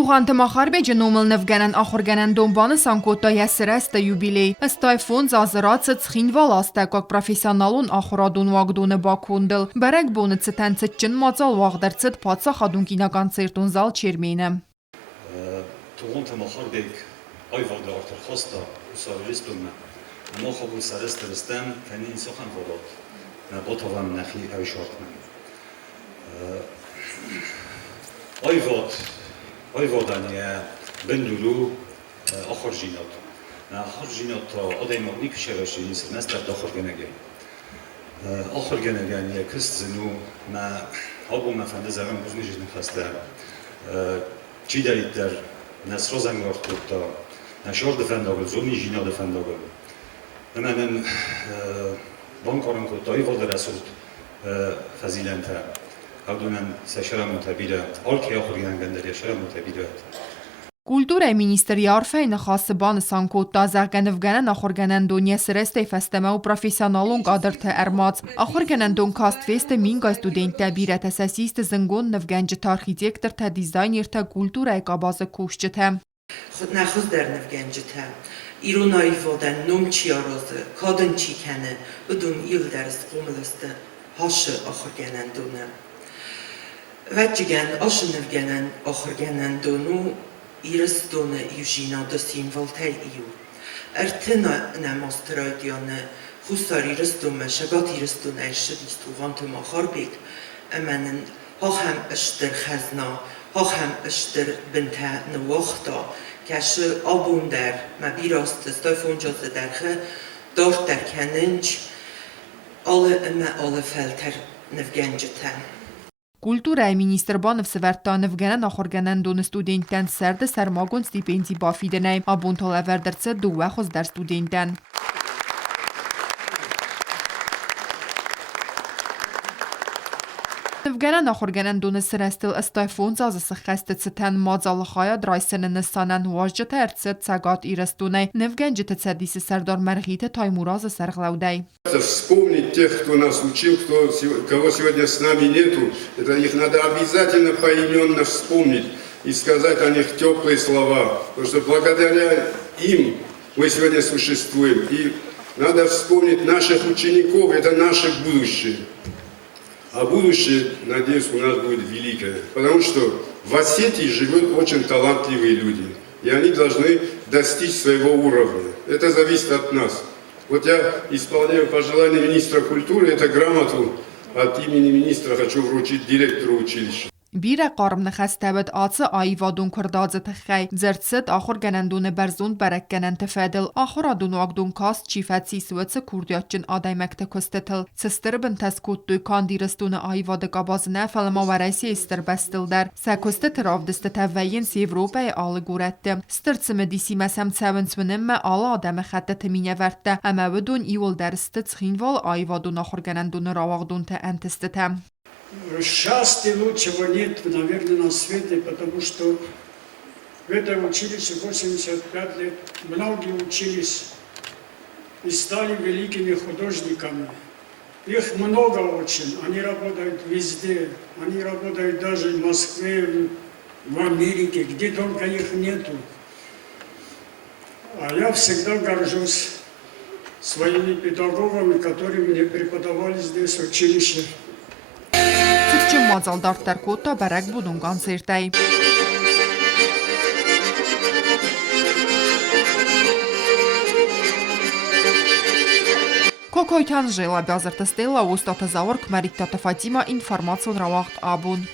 Թուղանթը մախարբեջը նոմլ նվգանան ախորգանան դոմբանը սանկոտա յասրաստը յուբիլեյ։ Ըստայ զազրացը ծխինվալ աստակակ պրոֆեսիոնալուն ախորադուն վագդունը բակունդել։ Բերեք բոնը ցտան ցտչն մածալ վաղդերցտ փացա խադունկինական ծերտուն զալ չերմենը։ Թուղանթը մախարբեջ այ վաղդարթր խոստա ուսավրիստումը մոխոբու սարստերստան քանին սոխան որոտ նա բոթովան նախի այշորտն Ой вот они, бендулу, охоржинот. На охоржинот одеймовник вчерашний семестр охоргенеге. Охоргенеге не кыстзину на обума фандезарам бузныжный хаста. Чидаритер на срозангортто на шорде фандогл, зуми жино де фандогл. Hemen bankorunku той водорасут фазилента. Avdunan seşara mutabire, alki ahuriyan gönderiyor, seşara mutabire. Կուլտուրայի մինիստրի արֆայնը խասը բանը սանկոտա զարգանվգանան ախորգանան դոնյա սրեստեյ ֆեստեմա ու պրոֆեսիոնալուն կադրթը әрմաց։ Ախորգանան դոն կաստ ֆեստը մինգայ ստուդենտը բիրət ասասիստը զնգոն նվգանջը արխիտեկտր թե դիզայներ թե կուլտուրայի կաբազը կուշջը թե։ Նախոս դեր նվգանջը թե, իրունայի ոդան նոմ չի արոզը, կադն չի կանը, ուդուն իլ դերս կոմլստը, հաշը ախորգանան դոնը։ Vecchigen asnövgenen ahorgenen donu iris donu Eugenia de Simvoltei iu. Ertina nem astraidiane husar iris dume shagat iris donu eşedis tuğantım aharbik emenen hachem ıştır khazna hachem ıştır binte nuwachta kaşı abunder ma birast stofonjaz derge dort der kenenç alle felter nevgenjeten. Կուլտուրայի մինիստրը բանով սվերտանվգանան ախորգանան դոնը ստուդենտան սերդը սարմագոն ստիպենցի բաֆիդենայ աբունթոլ ավերդրցը դուվախոս դար ստուդենտան։ Նվգանան ախորգանան դոնը սրաստել ըստայ զազը սխաստը ցտան մածալը խայա դրայսենը նսանան վաժջը երցը ցագատ իրստունայ նվգանջը ցադիսը սարդար մարգիթը թայմուրազը սարղլաուդայ Вспомнить тех, кто нас учил, кого сегодня с нами нету, это их надо обязательно поименно вспомнить и сказать о них теплые слова, потому что благодаря им мы сегодня существуем. И надо вспомнить наших учеников, это наше будущее. А будущее, надеюсь, у нас будет великое, потому что в Осетии живут очень талантливые люди, и они должны достичь своего уровня. Это зависит от нас. Вот я исполняю пожелание министра культуры, эту грамоту от имени министра хочу вручить директору училища. Բիրը կարմնը խաստավդ ացը այվադուն կրդածը թխայ, ձերցët ախոր գանանդունը բերզուն բերակկանան թվեդել, ախոր ադուն ու ագդուն կաստ չիվացի սուեցը կուրդյատջն ադայմակտը կստետել, ծստրը բնտաս կուտտույ կանդիրստունը այվադը կաբազնա ֆալմա վարայսի իստր բաստılդար, սակոստը թրավդստը թավայինս Եվրոպայի ալը գուրատты, ստրցը մդիսի մասամ ծավնցմնեմ մը ալը ադամը խատը թմինյա վարդը, ամավդուն իուլ դարստը ծխինվալ այվադուն ախոր գանանդունը რავաղդուն թե անտստը թե Счастья лучшего нет, наверное, на свете, потому что в этом училище 85 лет многие учились и стали великими художниками. Их много очень, они работают везде, они работают даже в Москве, в Америке, где только их нету. А я всегда горжусь своими педагогами, которые мне преподавали здесь в училище. Цычым мазал дартар котта барак будун концертай. Кокойтан жила бязарта стела устата заорк Мариктата Фатима информацион равахт абун.